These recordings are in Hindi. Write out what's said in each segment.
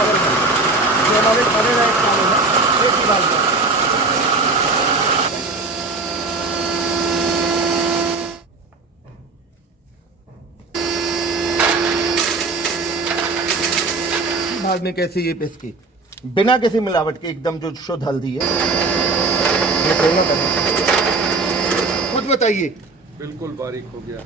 पावर है जो हमारे खड़े रहे चालू है एक ही बात है। बाद में कैसे ये पिस की बिना किसी मिलावट के एकदम जो शुद्ध हल्दी है ये प्रयोग करना। खुद बताइए। बिल्कुल बारीक हो गया।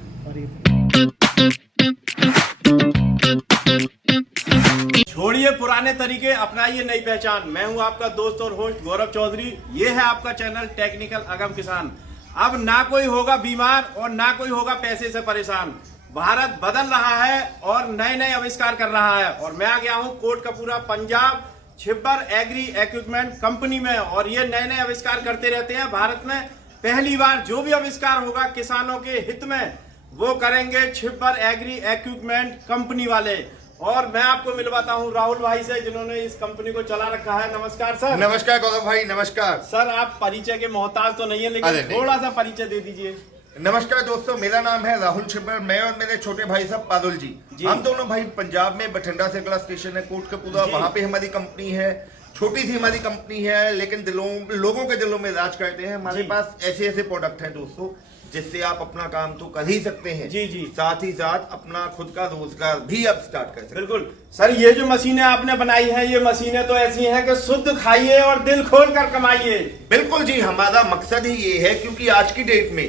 छोड़िए पुराने तरीके, अपनाइए नई पहचान। मैं हूं आपका दोस्त और होस्ट गौरव चौधरी। ये है आपका चैनल टेक्निकल अगम किसान। अब ना कोई होगा बीमार और ना कोई होगा पैसे से परेशान। भारत बदल रहा है और नए नए आविष्कार कर रहा है और मैं आ गया हूं Kotkapura Punjab Chhibber agri equipment company में और ये नए नए आविष्कार करते रहते हैं। भारत में पहली बार जो भी आविष्कार होगा किसानों के हित में वो करेंगे छिब्बर एग्री इक्विपमेंट कंपनी वाले। और मैं आपको मिलवाता हूं राहुल भाई से जिन्होंने इस कंपनी को चला रखा है। नमस्कार सर। नमस्कार गौरव भाई। नमस्कार सर। आप परिचय के मोहताज तो नहीं है लेकिन थोड़ा सा परिचय दे दीजिए। नमस्कार दोस्तों, मेरा नाम है राहुल छिब्बर। मैं और मेरे छोटे भाई साहब पारुल जी हम दोनों भाई पंजाब में बठिंडा से अगला स्टेशन है कोटकपूरा, वहां पे हमारी कंपनी है। छोटी सी हमारी कंपनी है लेकिन लोगों के दिलों में राज करते हैं। हमारे पास ऐसे ऐसे प्रोडक्ट हैं दोस्तों जिससे आप अपना काम तो कर ही सकते हैं, जी साथ ही साथ अपना खुद का रोजगार भी आप स्टार्ट कर सकते हैं। बिल्कुल सर। ये जो मशीनें आपने बनाई हैं ये मशीनें तो ऐसी हैं कि शुद्ध खाइए और दिल खोल कर कमाइए। बिल्कुल जी, हमारा मकसद ही ये है क्योंकि आज की डेट में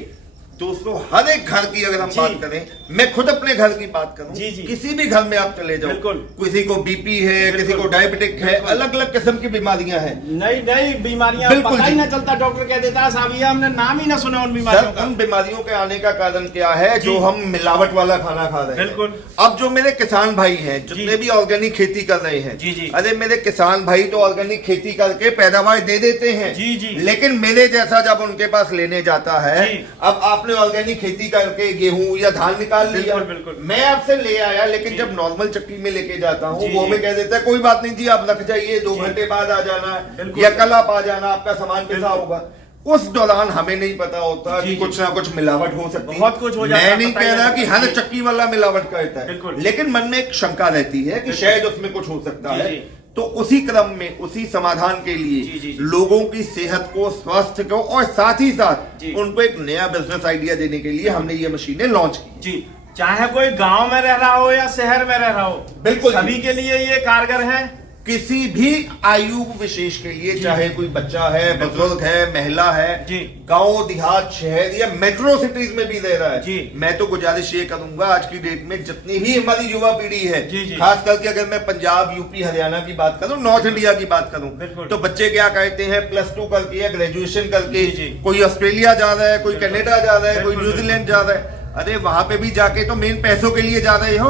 दोस्तों हर एक घर की अगर हम बात करें, मैं खुद अपने घर की बात करूं, किसी भी घर में आप चले जाओ, किसी को बीपी है, किसी को डायबिटिक है, अलग अलग किस्म की बीमारियां हैं, नई नई बीमारियां, पता ही ना चलता। डॉक्टर कह देता साहब हमने नाम ही ना सुना उन बीमारियों का। उन बीमारियों के आने का कारण क्या है? जो हम मिलावट वाला खाना खा रहे हैं। बिल्कुल। अब जो मेरे किसान भाई हैं जितने भी ऑर्गेनिक खेती कर रहे हैं, अरे मेरे किसान भाई तो ऑर्गेनिक खेती करके पैदावार दे देते हैं, लेकिन मेरे जैसा जब उनके पास लेने जाता है, अब आपने ऑर्गेनिक खेती करके गेहूं या धान निकाल लिया, मैं आपसे ले आया, लेकिन जब नॉर्मल चक्की में लेके जाता हूँ वो में कह देता है कोई बात नहीं जी आप रख जाइए, 2 घंटे बाद आ जाना या कल आप आ जाना, आपका सामान पिसा होगा। उस दौरान हमें नहीं पता होता कि कुछ ना कुछ मिलावट हो सकती है, बहुत कुछ हो जाता है। मैं नहीं कह रहा कि हर चक्की वाला मिलावट करता है, लेकिन मन में एक शंका रहती है कि शायद उसमें कुछ हो सकता है। तो उसी क्रम में उसी समाधान के लिए लोगों की सेहत को, स्वास्थ्य को और साथ ही साथ उनको एक नया बिजनेस आइडिया देने के लिए हमने ये मशीनें लॉन्च की। जी, चाहे कोई गांव में रह रहा हो या शहर में रह रहा हो, बिल्कुल सभी के लिए ये कारगर है। किसी भी आयु विशेष के लिए, चाहे कोई बच्चा है, बुजुर्ग है, महिला है, गांव देहात शहर या मेट्रो सिटीज में भी रह रहा है, मैं तो गुजारिश ये करूंगा आज की डेट में जितनी भी हमारी युवा पीढ़ी है, खास करके अगर मैं पंजाब, यूपी, हरियाणा की बात करूं, नॉर्थ इंडिया की बात करूं, तो बच्चे क्या कहते हैं +2 करके या ग्रेजुएशन करके कोई ऑस्ट्रेलिया जा रहा है, कोई कनाडा जा रहा है, कोई न्यूजीलैंड जा रहा है। अरे वहां पे भी जाके तो मेन पैसों के लिए जा रहे हो,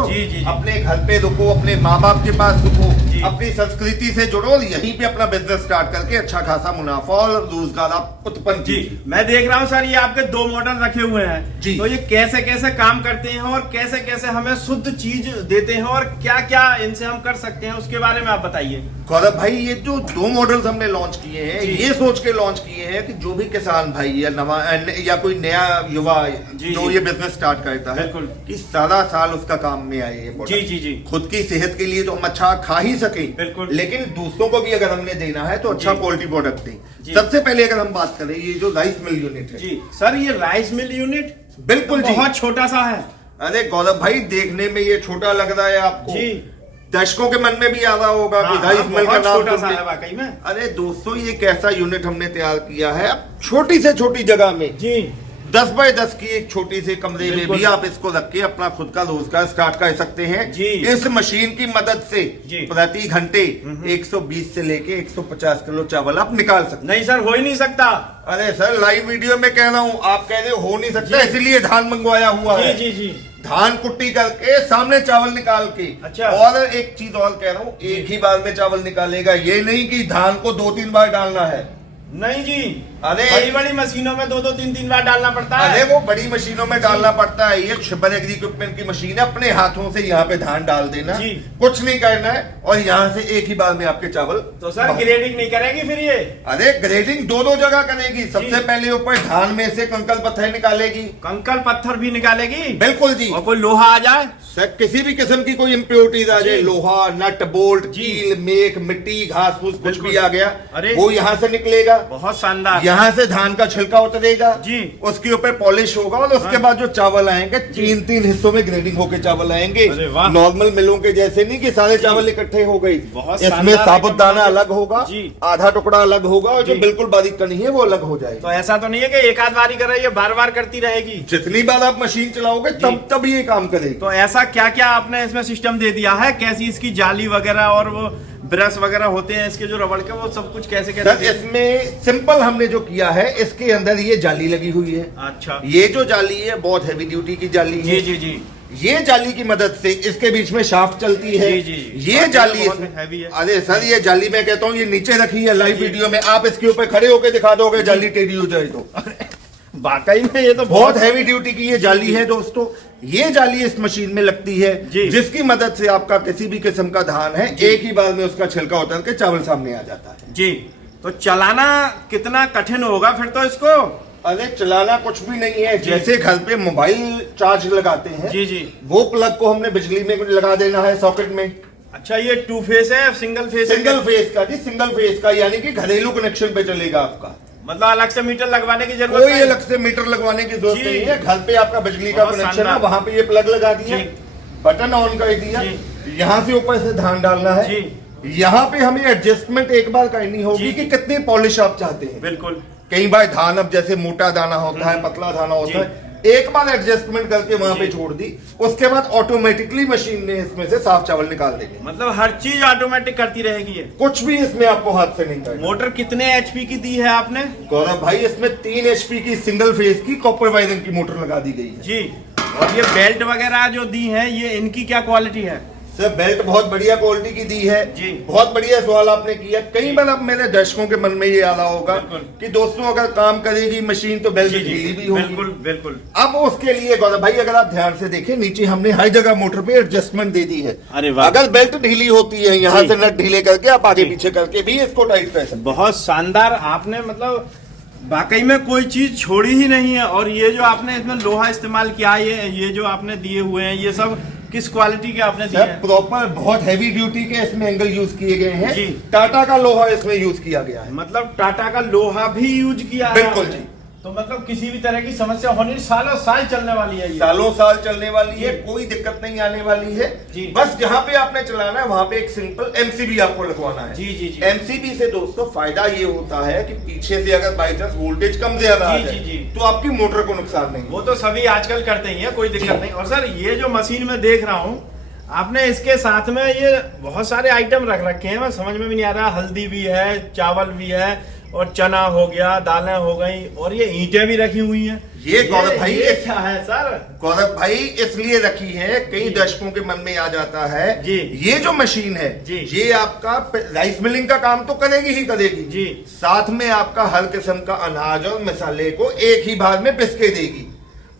अपने घर पे रुको, अपने माँ बाप के पास रुको, अपनी संस्कृति से जुड़ो और यहीं पे अपना बिजनेस स्टार्ट करके अच्छा खासा मुनाफा और रोजगार आप उत्पन्न कीजिए। मैं देख रहा हूँ सर ये आपके 2 मॉडल रखे हुए हैं, तो ये कैसे कैसे काम करते हैं और कैसे कैसे हमें शुद्ध चीज देते हैं और क्या क्या इनसे हम कर सकते हैं उसके बारे में आप बताइए। गौरव भाई, ये जो 2 मॉडल्स हमने लॉन्च किए हैं ये सोच के लॉन्च किए हैं कि जो भी किसान भाई या कोई नया युवा जो ये बिजनेस स्टार्ट करता है कि सारा साल उसका काम में आए। खुद की सेहत के लिए तो हम अच्छा खा ही सके, लेकिन दूसरों को भी अगर हमने देना है तो अच्छा क्वालिटी प्रोडक्ट दें। सबसे पहले अगर हम बात करें ये जो राइस मिल यूनिट है, सर ये राइस मिल यूनिट बिल्कुल बहुत छोटा सा है। अरे गौरव भाई, देखने में ये छोटा लग रहा है आपको, दर्शकों के मन में भी आ रहा होगा कि राइस मिल का नाम छोटा सा है वाकई में। अरे दोस्तों, ये कैसा यूनिट हमने तैयार किया है, छोटी से छोटी जगह में 10 बाय 10 की एक छोटी सी कमरे में भी आप इसको रख के अपना खुद का रोजगार स्टार्ट कर सकते हैं। इस मशीन की मदद से प्रति घंटे 120 से लेके 150 किलो चावल आप निकाल सकते। नहीं सर, हो ही नहीं सकता। अरे सर, लाइव वीडियो में कह रहा हूँ, आप कह रहे हो नहीं सकता, इसलिए धान मंगवाया हुआ है। धान कुट्टी करके सामने चावल निकाल के। अच्छा। और एक चीज और कह रहा हूँ, एक ही बार में चावल निकालेगा, ये नहीं कि धान को 2-3 बार डालना है। नहीं जी, अरे बड़ी बड़ी मशीनों में 2-2 3-3 बार डालना पड़ता है। अरे वो बड़ी मशीनों में डालना पड़ता है, ये शिपन एग्री इक्विपमेंट की मशीन है, अपने हाथों से यहाँ पे धान डाल देना, कुछ नहीं करना है और यहाँ से एक ही बार में आपके चावल। तो सर ग्रेडिंग नहीं करेगी फिर ये? अरे ग्रेडिंग दोनों जगह करेगी। सबसे पहले ऊपर धान में से कंकड़ पत्थर निकालेगी। कंकड़ पत्थर भी निकालेगी? बिल्कुल जी। और कोई लोहा आ जाए सर, किसी भी किस्म की कोई इम्प्योरिटीज आ जाए, लोहा, नट, बोल्ट, कील, मेख, मिट्टी, घास फूस कुछ भी आ गया, वो यहाँ से निकलेगा। बहुत शानदार। यहाँ से धान का छिलका उतरेगा जी, उसके ऊपर पॉलिश होगा और उसके बाद जो चावल आएंगे 3-3 हिस्सों में ग्रेडिंग होकर चावल आएंगे। नॉर्मल मिलों के जैसे नहीं कि सारे चावल इकट्ठे हो गई। इसमें साबुत दाना अलग होगा, आधा टुकड़ा अलग होगा और जो बिल्कुल बारीक कनी है वो अलग हो जाएगी। तो ऐसा तो नहीं है कि एक आध बार ही कर रही है, बार बार करती रहेगी? जितनी बार आप मशीन चलाओगे तब ये काम करेगी। तो ऐसा क्या क्या आपने इसमें सिस्टम दे दिया है? कैसी इसकी जाली वगैरह और वो ब्रश वगैरह होते हैं इसके जो रबड़ के, वो सब कुछ कैसे कैसे? सर, इसमें सिंपल हमने जो किया है, इसके अंदर ये जाली लगी हुई है। अच्छा। ये जो जाली है बहुत हैवी ड्यूटी की जाली है। जी जी। ये जाली की मदद से इसके बीच में शाफ्ट चलती है। जी। ये जाली हैवी है। अरे सर, ये जाली मैं कहता हूँ ये नीचे रखी है लाइव वीडियो में, आप इसके ऊपर खड़े होकर दिखा दोगे जाली टेढ़ी हो जाए तो। वाकई में ये तो बहुत हैवी ड्यूटी की ये जाली है दोस्तों। ये जाली इस मशीन में लगती है जिसकी मदद से आपका किसी भी किस्म का धान है एक ही बार में उसका छिलका उतर के चावल सामने आ जाता है। जी। तो चलाना कितना कठिन होगा फिर तो इसको? अरे चलाना कुछ भी नहीं है, जैसे घर पे मोबाइल चार्ज लगाते हैं जी, वो प्लग को हमने बिजली में लगा देना है सॉकेट में। अच्छा, ये 2 फेस है, सिंगल फेस? सिंगल फेस का जी, सिंगल फेस का, यानी कि घरेलू कनेक्शन पे चलेगा आपका। मतलब अलग से मीटर लगवाने की जरूरत कोई अलग से मीटर लगवाने की जरूरत नहीं है। घर पे आपका बिजली का कनेक्शन है, वहां पे ये प्लग लगा दिया, बटन ऑन कर दिया, यहाँ से ऊपर से धान डालना है। यहाँ पे हमें एडजस्टमेंट एक बार करनी होगी कि कितनी पॉलिश आप चाहते हैं। बिल्कुल। कई बार धान अब जैसे मोटा दाना होता है, पतला दाना होता है, एक बार एडजस्टमेंट करके वहां पे छोड़ दी, उसके बाद ऑटोमेटिकली मशीन ने इसमें से साफ चावल निकाल देंगे। मतलब हर चीज ऑटोमेटिक करती रहेगी ये? कुछ भी इसमें आपको हाथ से नहीं करना। मोटर कितने एचपी की दी है आपने? गौरव भाई, इसमें 3 HP की सिंगल फेज की कॉपर वायरिंग की मोटर लगा दी गई है जी। और ये बेल्ट वगैरह जो दी है, ये इनकी क्या क्वालिटी है? सर, बेल्ट बहुत बढ़िया क्वालिटी की दी है जी। बहुत बढ़िया सवाल आपने किया। कई बार अब मेरे दर्शकों के मन में ये आ रहा होगा कि दोस्तों अगर काम करेगी मशीन तो बेल्ट ढीली भी होगी। बिल्कुल बिल्कुल। अब उसके लिए गौरव भाई अगर आप ध्यान से देखें, नीचे हमने हर जगह मोटर पे एडजस्टमेंट दे दी है। अरे वाह। अगर बेल्ट ढीली होती है, यहाँ से नट ढीले करके आप आगे पीछे करके भी इसको टाइट कर सकते। बहुत शानदार। आपने मतलब वाकई में कोई चीज छोड़ी ही नहीं है। और ये जो आपने इसमें लोहा इस्तेमाल किया है, ये जो आपने दिए हुए हैं, ये सब किस क्वालिटी के आपने दिए हैं? प्रॉपर बहुत हैवी ड्यूटी के इसमें एंगल यूज किए गए हैं जी। टाटा का लोहा इसमें यूज किया गया है। मतलब टाटा का लोहा भी यूज किया है? बिल्कुल जी। तो मतलब किसी भी तरह की समस्या होनी, सालों साल चलने वाली है ये? सालों साल चलने वाली है, कोई दिक्कत नहीं आने वाली है जी। बस जहाँ पे आपने चलाना है वहां पे एक सिंपल MCB आपको लगवाना है। जी जी जी। MCB से दोस्तों फायदा ये होता है कि पीछे से अगर बाई चांस वोल्टेज कम ज्यादा आ जाए तो आपकी मोटर को नुकसान नहीं। वो तो सभी आजकल करते ही है, कोई दिक्कत नहीं। और सर, ये जो मशीन में देख रहा हूँ आपने, इसके साथ में ये बहुत सारे आइटम रख रखे हैं, मैं समझ में भी नहीं आ रहा। हल्दी भी है, चावल भी है, और चना हो गया, दालें हो गई, और ये ईंटें भी रखी हुई हैं। ये गौरव भाई ये क्या है सर? गौरव भाई इसलिए रखी है, कई दर्शकों के मन में आ जाता है जी। ये जो मशीन है ये आपका राइस मिलिंग का काम तो करेगी ही करेगी जी, साथ में आपका हर किस्म का अनाज और मसाले को एक ही बार में पिस के देगी।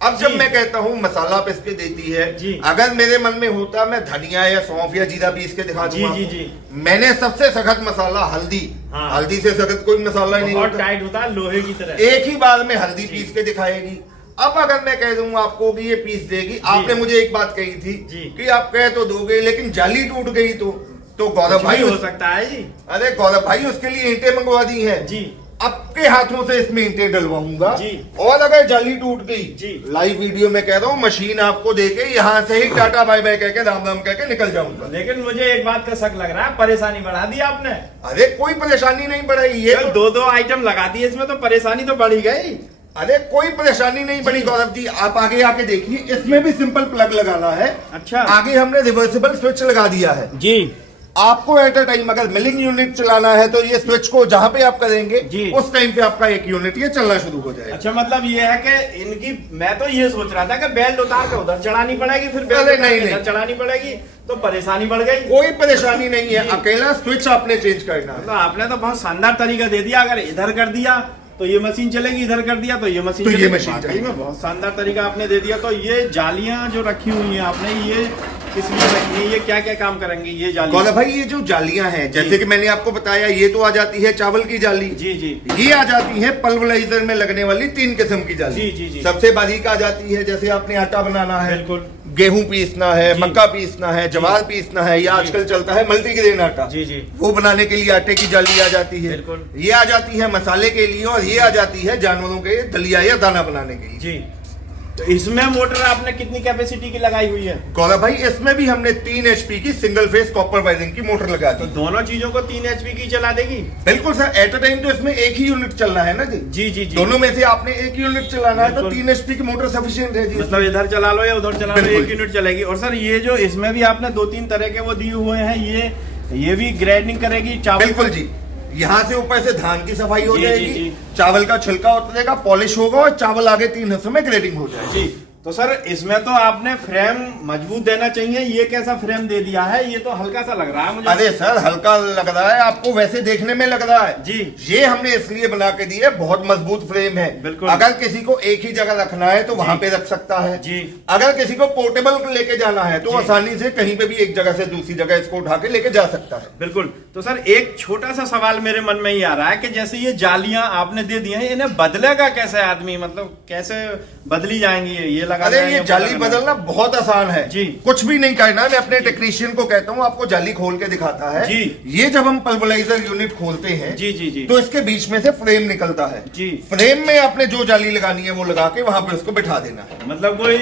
अब जब मैं कहता हूँ मसाला पिस के देती है, अगर मेरे मन में होता मैं धनिया या सौंफ या जीरा पीस के दिखा दूंगा। जी। मैंने सबसे सख्त मसाला हल्दी, हल्दी से सख्त कोई मसाला नहीं होता, टाइट होता है लोहे की तरह, एक ही बार में हल्दी पीस के दिखाएगी। अब अगर मैं कह दूंगा आपको कि ये पीस देगी, आपने मुझे एक बात कही थी कि आप कह तो दोगे लेकिन जाली टूट गई तो गौरव भाई हो सकता है जी। अरे गौरव भाई उसके लिए ईंटें मंगवा दी है जी, आपके हाथों से इसमें ईंटें डलवाऊंगा। और अगर जाली टूट गई, लाइव वीडियो में कह रहा हूँ, मशीन आपको देके यहाँ से ही टाटा बाय बाय कहके राम राम कहके निकल जाऊंगा। लेकिन मुझे एक बात का शक लग रहा है, परेशानी बढ़ा दी आपने। अरे कोई परेशानी नहीं बढ़ाई, ये तो दो आइटम लगा दी इसमें, तो परेशानी तो बढ़ी गई। अरे कोई परेशानी नहीं बड़ी गौरव जी, आप आगे आके देखिए, इसमें भी सिंपल प्लग लगाना है। अच्छा, आगे हमने रिवर्सिबल स्विच लगा दिया है जी। आपको एट अ टाइम अगर मिलिंग यूनिट चलाना है तो ये स्विच को जहां पे आप करेंगे उस टाइम पे आपका एक यूनिट ये चलना शुरू हो जाएगा। अच्छा, मतलब ये है कि इनकी, मैं तो ये सोच रहा था कि बेल्ट उतार के उधर चढ़ानी पड़ेगी, फिर बेल्ट नहीं चढ़ानी पड़ेगी, तो परेशानी बढ़ गई। कोई परेशानी नहीं है, अकेला स्विच आपने चेंज करना है। मतलब आपने तो बहुत शानदार तरीका दे दिया। अगर इधर कर दिया तो ये मशीन चलेगी, इधर कर दिया तो ये मशीन तो ये चलेगी। मशीन वाकई चलेगी। में बहुत शानदार तरीका आपने दे दिया। तो ये जालियां जो रखी हुई हैं आपने, ये किस लिए रखी है, ये क्या क्या काम करेंगी ये जाली? गौरव भाई ये जो जालियां हैं, जैसे कि मैंने आपको बताया, ये तो आ जाती है चावल की जाली। जी जी। ये आ जाती है पल्वराइजर में लगने वाली 3 किस्म की जाली। जी जी जी। सबसे बारीक आ जाती है, जैसे आपने आटा बनाना है, बिल्कुल। गेहूं पीसना है, जी। मक्का पीसना है, जवार पीसना है, या जी। आजकल चलता है मल्टीग्रेन आटा, जी जी। वो बनाने के लिए आटे की जाली आ जाती है। बिल्कुल। ये आ जाती है मसाले के लिए, और ये आ जाती है जानवरों के दलिया या दाना बनाने के लिए। जी। तो इसमें मोटर आपने कितनी कैपेसिटी की लगाई हुई है? गौरव भाई इसमें भी हमने 3 HP की सिंगल फेस कॉपर वायरिंग की मोटर लगा तो दी। दोनों चीजों को 3 HP की चला देगी? बिल्कुल सर, एट अ टाइम तो इसमें एक ही यूनिट चलना है ना जी। जी जी जी। दोनों में से आपने एक यूनिट चलाना है, तो बिल्कुल। 3 HP की मोटर सफिशिएंट है जी। मतलब इधर चला लो या उधर चला लो, बिल्कुल। 1 यूनिट चलेगी। और सर ये जो इसमें भी आपने 2-3 तरह के वो दिए हुए हैं, ये भी ग्राइंडिंग करेगी चावल? बिल्कुल जी। यहाँ से ऊपर से धान की सफाई हो जी, जी, जाएगी, जी। चावल का छिलका उतरेगा, पॉलिश होगा, और चावल आगे 3 हिस्सों में ग्रेडिंग हो जाएगी। जी। तो सर इसमें तो आपने फ्रेम मजबूत देना चाहिए, ये कैसा फ्रेम दे दिया है? ये तो हल्का सा लग रहा है मुझे। अरे सर हल्का लग रहा है आपको, वैसे देखने में लग रहा है जी। ये हमने इसलिए बना के दी है, बहुत मजबूत फ्रेम है। बिल्कुल। अगर किसी को एक ही जगह रखना है तो वहां पे रख सकता है जी। अगर किसी को पोर्टेबल लेके जाना है तो जी। आसानी से कहीं पे भी एक जगह से दूसरी जगह इसको उठा के लेके जा सकता है। बिल्कुल। तो सर एक छोटा सा सवाल मेरे मन में ही आ रहा है कि जैसे ये जालियां आपने दे दी हैं, इन्हें बदलेगा कैसे आदमी? मतलब कैसे बदली जाएंगी ये लगा अरे ये जाली बदलना बहुत आसान है जी। कुछ भी नहीं करना। मैं अपने टेक्नीशियन को कहता हूँ, आपको जाली खोल के दिखाता है जी। ये जब हम पल्वराइजर यूनिट खोलते हैं जी जी जी। तो इसके बीच में से फ्रेम निकलता है जी। फ्रेम में आपने जो जाली लगानी है वो लगा के वहां पे उसको बिठा देना है। मतलब कोई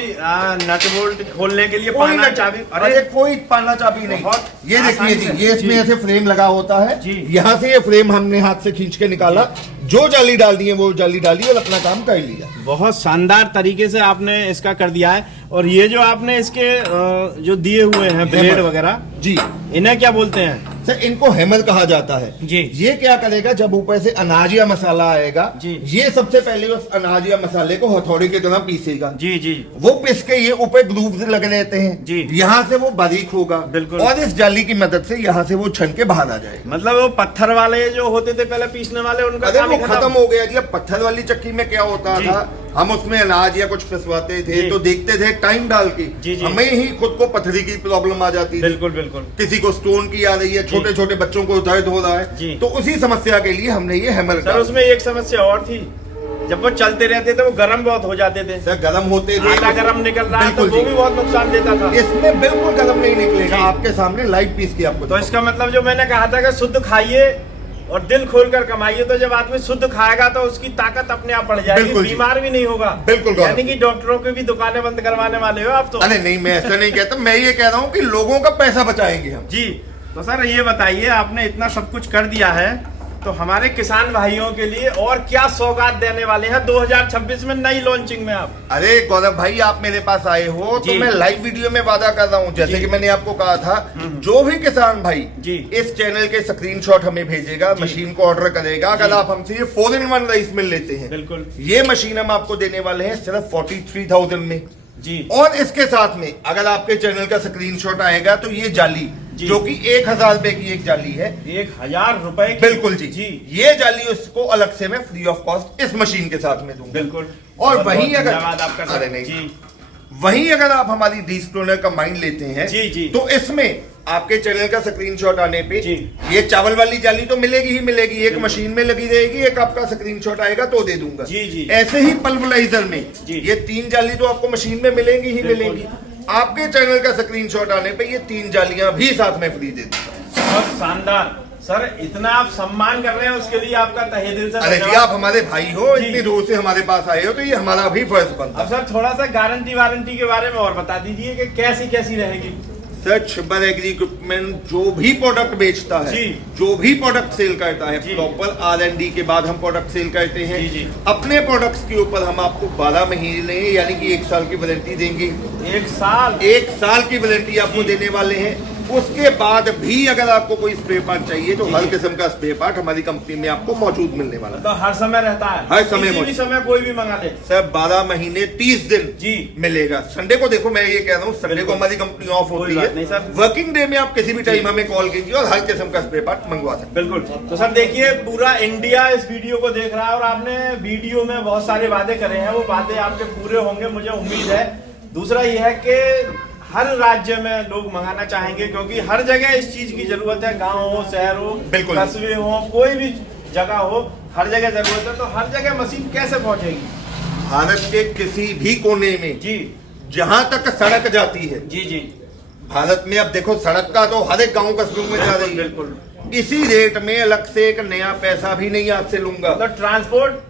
नट बोल्ट खोलने के लिए कोई पाना नट- चाबी? अरे कोई पाना चाबी नहीं। बहुत ये देखिए आसानी जी, से। ये इसमें जी। ऐसे फ्रेम लगा होता है जी। यहाँ से ये फ्रेम हमने हाथ से खींच के निकाला, जो जाली डालनी है वो जाली डाली और अपना काम कर लिया। बहुत शानदार तरीके से आपने इसका कर दिया है। और ये जो आपने इसके जो दिए हुए हैं ब्लेड वगैरह, जी इन्हें क्या बोलते हैं? सर इनको हैमर कहा जाता है। जी। ये क्या करेगा, जब ऊपर से अनाज या मसाला आएगा, जी। ये सबसे पहले उस अनाज या मसाले को हथौड़ी की तरह पीसेगा। जी जी। वो पीस के ये ऊपर ग्रूव्स लगे रहते हैं जी। यहाँ से वो बारीक होगा। बिल्कुल। और इस जाली की मदद से यहाँ से वो छन के बाहर आ जाएगा। मतलब वो पत्थर वाले जो होते थे पहले पीसने वाले, उनका अरे काम वो ही खत्म हो गया जी। अब पत्थर वाली चक्की में क्या होता जी। था, हम उसमें अनाज या कुछ पिसवाते थे जी। तो देखते थे टाइम डाल के, जी, जी। हमें ही खुद को पथरी की प्रॉब्लम आ जाती थी, बिल्कुल बिल्कुल। किसी को स्टोन की आ रही है, छोटे छोटे बच्चों को दर्द हो रहा जी। है, तो उसी समस्या के लिए हमने ये हैमर सर उसमें एक समस्या और थी, जब वो चलते रहते थे वो गर्म बहुत हो जाते थे। सर गर्म होते थे, आटा गर्म निकल रहा है तो बिल्कुल वो जी। भी बहुत नुकसान देता था। इसमें बिल्कुल गर्म नहीं निकलेगा, जी। आपके सामने लाइव पीस की आपको तो इसका मतलब जो मैंने कहा था कि शुद्ध खाइए और दिल खोलकर कमाइए, तो जब आदमी शुद्ध खाएगा तो उसकी ताकत अपने आप बढ़ जाएगी, बिल्कुल जी। बीमार भी नहीं होगा। बिल्कुल गौरव। यानी कि डॉक्टरों की भी दुकानें बंद करवाने वाले हो आप तो। अरे नहीं, मैं ऐसा नहीं कहता, मैं ये कह रहा हूँ कि लोगों का पैसा बचाएंगे हम। जी। तो सर ये बताइए, आपने इतना सब कुछ कर दिया है तो हमारे किसान भाइयों के लिए और क्या सौगात देने वाले हैं 2026 में नई लॉन्चिंग में आप? अरे गौरव भाई, आप मेरे पास आए हो तो जी। मैं लाइव वीडियो में वादा कर रहा हूँ, जैसे जी। कि मैंने आपको कहा था, जो भी किसान भाई जी। इस चैनल के स्क्रीनशॉट हमें भेजेगा, जी। मशीन को ऑर्डर करेगा, अगर जी। आप हमसे ये 4-in-1 राइस मिल लेते हैं, बिल्कुल। ये मशीन हम आपको देने वाले हैं सिर्फ 43,000 में। जी। और इसके साथ में अगर आपके चैनल का स्क्रीनशॉट आएगा तो ये जाली, जी। जो कि 1,000 रुपए की एक जाली है, 1000 रुपए की? बिल्कुल जी, जी। ये जाली उसको अलग से मैं फ्री ऑफ कॉस्ट इस मशीन के साथ में दूंगा। बिल्कुल। और बहुत वहीं बहुत अगर धन्यवाद आपका सर। अरे नहीं जी। वहीं अगर आप हमारी डीस्टोनर का माइंड लेते हैं, जी, जी। तो इसमें आपके चैनल का स्क्रीनशॉट आने पे जी। ये चावल वाली जाली तो मिलेगी ही मिलेगी, एक मशीन में लगी रहेगी, एक आपका स्क्रीनशॉट आएगा तो दे दूंगा। जी, जी। ऐसे ही पल्वराइजर में जी। ये 3 जाली तो आपको मशीन में मिलेंगी ही बिल्कुल। मिलेंगी, आपके चैनल का स्क्रीनशॉट आने पे ये 3 जालियां भी साथ में फ्री दे दूंगा। बहुत शानदार सर, इतना आप सम्मान कर रहे हैं उसके लिए आपका तहे दिल से अरे जी, धन्यवाद। आप हमारे भाई हो, जी। इतनी दूर से हमारे पास आए हो तो ये हमारा भी फर्ज बनता है। अब सर थोड़ा सा गारंटी वारंटी के बारे में और बता दीजिए कि कैसी कैसी रहेगी? सर छिब्बर एग्री इक्विपमेंट जो भी प्रोडक्ट बेचता है, जी। जो भी प्रोडक्ट सेल करता है, जी। प्रॉपर R&D के बाद हम प्रोडक्ट सेल करते हैं। जी, जी। अपने प्रोडक्ट्स के ऊपर हम आपको 12 महीने यानी कि 1 साल की वारंटी देंगे। 1 साल? 1 साल की वारंटी आपको जी। देने वाले हैं। उसके बाद भी अगर आपको कोई स्प्रे पार्ट चाहिए तो हर किस्म का स्प्रे पार्ट हमारी कंपनी में आपको मौजूद मिलने वाला है। तो हर समय रहता है, हर समय किसी भी समय कोई भी मंगा ले सर। 12 महीने 30 दिन जी मिलेगा। संडे को देखो, मैं ये कह रहा हूँ संडे को हमारी कंपनी ऑफ होती है। नहीं सर, वर्किंग डे में आप किसी भी टाइम हमें कॉल कीजिए और हर किस्म का स्प्रे पार्ट मंगवा सकते हैं। बिल्कुल। तो सर देखिए, पूरा इंडिया इस वीडियो को देख रहा है और आपने वीडियो में बहुत सारे वादे करे हैं, वो वादे आपके पूरे होंगे, मुझे उम्मीद है। दूसरा ये है कि हर राज्य में लोग मंगाना चाहेंगे, क्योंकि हर जगह इस चीज की जरूरत है। गांव हो, शहर हो, कस्बे हो, कोई भी जगह हो, हर जगह जरूरत है। तो हर जगह मशीन कैसे पहुंचेगी? भारत के किसी भी कोने में जी, जहां तक सड़क जाती है, जी जी, भारत में अब देखो सड़क का तो हर एक गाँव कस्बों में जा रही है। बिल्कुल। इसी रेट में अलग से एक नया पैसा भी नहीं आपसे लूंगा। तो ट्रांसपोर्ट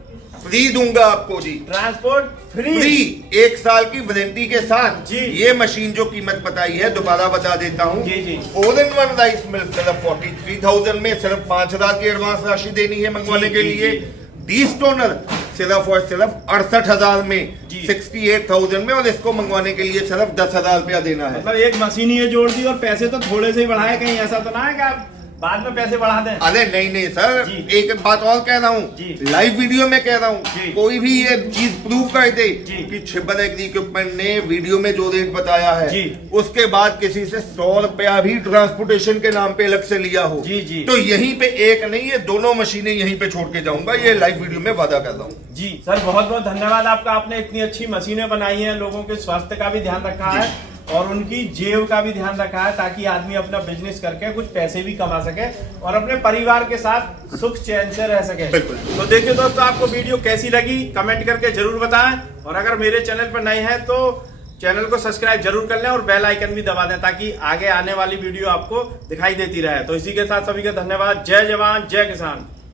फ्री दूंगा आपको जी, ट्रांसपोर्ट फ्री, 1 साल की वारंटी के साथ जी। ये मशीन जो कीमत बताई है दोबारा बता देता हूँ जी जी। 4-in-1 राइस मिल सिर्फ 43,000 में, सिर्फ 5,000 की एडवांस राशि देनी है मंगवाने जी, के जी, लिए। जी। डीस्टोनर सिर्फ और सिर्फ 68,000 में, जी। 68,000 में, और इसको मंगवाने के लिए सिर्फ 10,000 रुपया देना है। मतलब एक मशीन ही जोड़ दी और पैसे तो थोड़े से ही बढ़ाए, कहीं ऐसा तो ना है कि आप बाद में पैसे बढ़ा दें? अरे नहीं सर, जी। एक बात और कह रहा हूँ, जी। लाइव वीडियो में कह रहा जी। हूँ, कोई भी ये चीज प्रूव कर दे जी। कि छिब्बर एग्री इक्विपमेंट ने वीडियो में जो रेट बताया है, जी। उसके बाद किसी से 100 रुपया भी ट्रांसपोर्टेशन के नाम पे अलग से लिया हो, जी, जी। तो यहीं पे एक नहीं, ये दोनों मशीनें यहीं पे छोड़ के जाऊंगा। ये लाइव वीडियो में वादा कर रहा हूँ जी। सर बहुत बहुत धन्यवाद आपका, आपने इतनी अच्छी मशीनें बनाई हैं, लोगों के स्वास्थ्य का भी ध्यान रखा है और उनकी जेब का भी ध्यान रखा है, ताकि आदमी अपना बिजनेस करके कुछ पैसे भी कमा सके और अपने परिवार के साथ सुख चैन से रह सके। बिल्कुल। तो देखिए दोस्तों, आपको वीडियो कैसी लगी कमेंट करके जरूर बताएं, और अगर मेरे चैनल पर नए हैं तो चैनल को सब्सक्राइब जरूर कर लें और बेल आइकन भी दबा दें, ताकि आगे आने वाली वीडियो आपको दिखाई देती रहे। तो इसी के साथ सभी का धन्यवाद। जय जवान जय किसान।